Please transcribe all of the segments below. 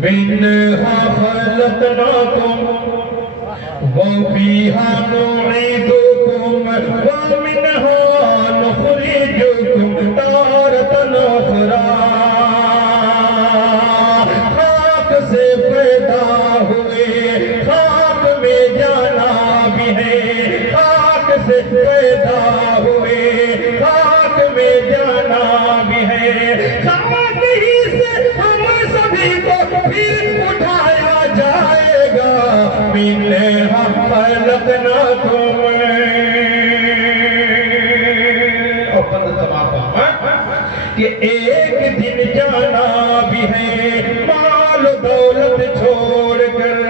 منها خلقناكم وفيها نعيدكم ومنها نخرجكم تارة أخرى خاک سے پیدا ہوئے خاک میں جانا بھی ہے خاک سے پیدا ہوئے خاک میں جانا بھی ہے خاک ہی سے ہم سبھی کو پھر اٹھایا جائے گا منها خلقناكم اور بند سماپا کہ ایک دن جانا بھی ہے مال و دولت چھوڑ کر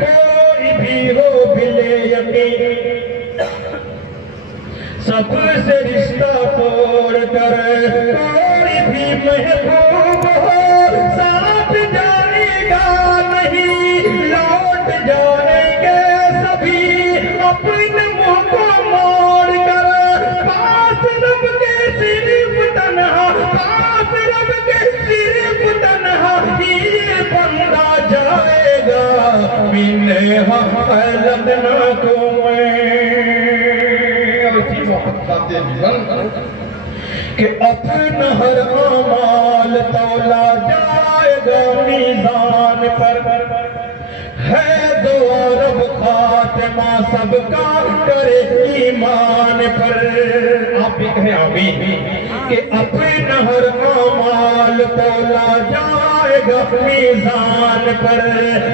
کوئی بھی ہو بلے یقین سب سے رشتہ توڑ کر کوئی بھی محبوب ہو ساتھ جانے گا نہیں لوٹ جائیں گے سبھی اپنے منہ کو موڑ کر پاس رب کے صرف تنہا پاس رب کے صرف تنہا یہ بندہ جائے گا منها خلقناكم کہ اپنا ہر اعمال تولا جائے گا میزان پر ہے دعا رب خاتمہ سب کا کرے ایمان پر آپ بھی کہیں آمین کہ اپنا ہر اعمال تولا جائے گا میزان پر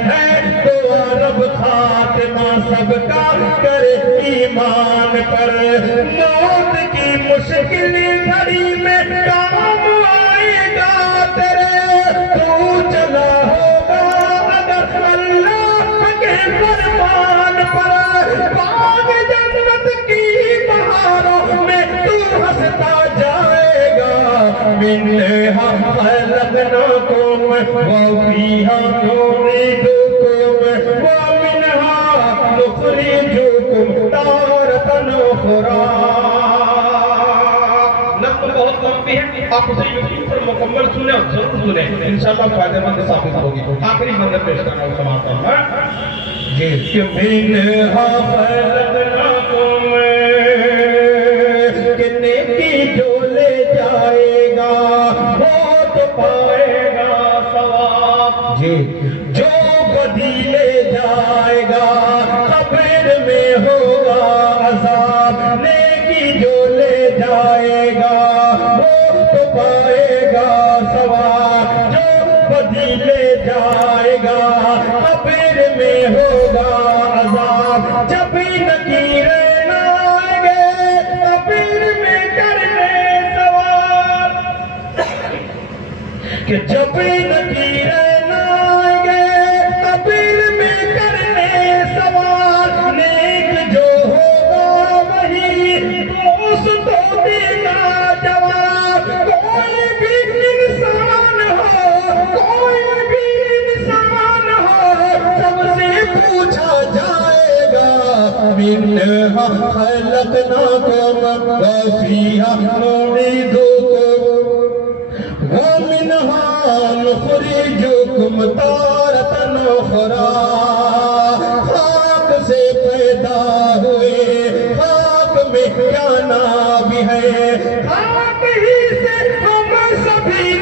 ہے دعا رب خاتمہ سب کا کرے ایمان پر موت کی مشکل گھڑی میں کام آئے گا تیرے تو چلا ہوگا اگر اللہ کے فرمان پر باغ جنت کی بہاروں میں تو ہنستا جائے گا منها خلقناكم وفيها نعيدكم ومنها نخرجكم تارة أخرى بہت لمبی ہے آپ اسے یوٹیوب پر مکمل سنیں اور ضرور سنیں انشاءاللہ فائدہ مند ثابت ہوگی آخری منظر پیش کرنا ہوں سماعتا ہوں کہ منها خلقناكم کہ نیکی جو لے جائے گا وہ تو پائے گا ثواب جو بدی لے جائے گا قبر میں ہوگا عذاب نیکی جو لے جائے گا تو پائے گا ثواب جو بدی لے جائے گا قبر میں ہوگا عذاب جب نکیریں نہ آئیں گے قبر میں کرنے سوال کہ جب نکیریں نہ آئیں گے قبر میں کرنے سوال نیک جو ہوگا وہی دوستوں دے گا جواب کوئی بھی انسان ہو سب سے پوچھا جائے گا منها خلقناكم وفيها نعيدكم ومنها نخرجكم تارة أخرى خاک سے پیدا ہوئے خاک میں جانا بھی ہے خاک ہی سے ہم سبھی